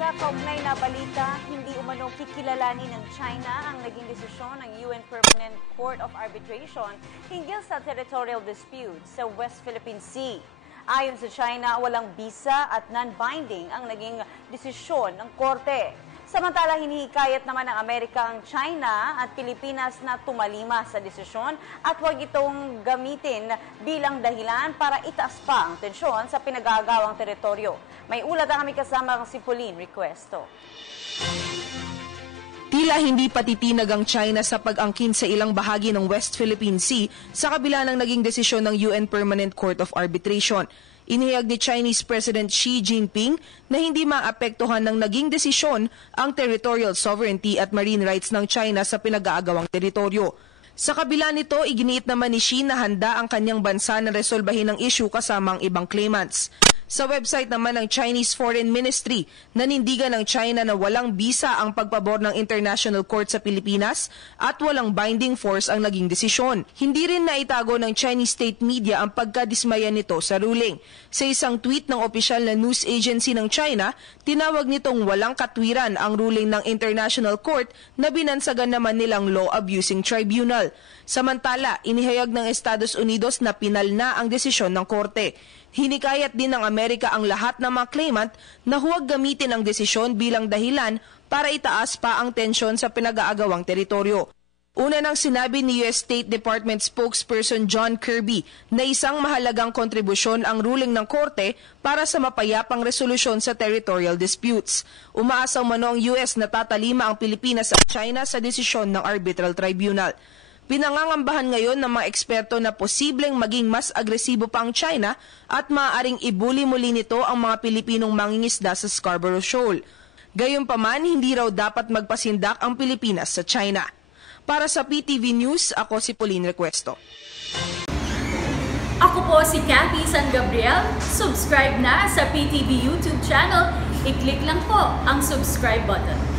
Sa kaugnay na balita, hindi umano kikilalanin ng China ang naging desisyon ng UN Permanent Court of Arbitration hinggil sa territorial dispute sa West Philippine Sea. Ayon sa China, walang bisa at non-binding ang naging desisyon ng korte. Samantala, hinihikayat naman ng Amerika ang China at Pilipinas na tumalima sa desisyon at huwag itong gamitin bilang dahilan para itaas pa ang tensyon sa pinag-aagawang teritoryo. May ulat ang aming kasama si Pauline Requesto. Tila hindi patitinag ang China sa pag-angkin sa ilang bahagi ng West Philippine Sea sa kabila ng naging desisyon ng UN Permanent Court of Arbitration. Inihayag ni Chinese President Xi Jinping na hindi maapektuhan ng naging desisyon ang territorial sovereignty at marine rights ng China sa pinag-aagawang teritoryo. Sa kabila nito, iginiit naman ni Xi na handa ang kanyang bansa na resolbahin ang issue kasama ang ibang claimants. Sa website naman ng Chinese Foreign Ministry, nanindigan ng China na walang bisa ang pagpabor ng International Court sa Pilipinas at walang binding force ang naging desisyon. Hindi rin naitago ng Chinese state media ang pagkadismaya nito sa ruling. Sa isang tweet ng opisyal na news agency ng China, tinawag nitong walang katwiran ang ruling ng International Court na binansagan naman nilang law-abusing tribunal. Samantala, inihayag ng Estados Unidos na pinal na ang desisyon ng korte. Hinikayat din ng Amerika ang lahat ng mga claimant na huwag gamitin ang desisyon bilang dahilan para itaas pa ang tensyon sa pinag-aagawang teritoryo. Una nang sinabi ni US State Department spokesperson John Kirby na isang mahalagang kontribusyon ang ruling ng korte para sa mapayapang resolusyon sa territorial disputes. Umaasa umano ang US na tatalima ang Pilipinas at China sa desisyon ng arbitral tribunal. Pinangangambahan ngayon ng mga eksperto na posibleng maging mas agresibo pa ang China at maaaring ibuli muli nito ang mga Pilipinong mangingisda sa Scarborough Shoal. Gayunpaman, hindi raw dapat magpasindak ang Pilipinas sa China. Para sa PTV News, ako si Pauline Requesto. Ako po si Cathy San Gabriel. Subscribe na sa PTV YouTube channel. I-click lang po ang subscribe button.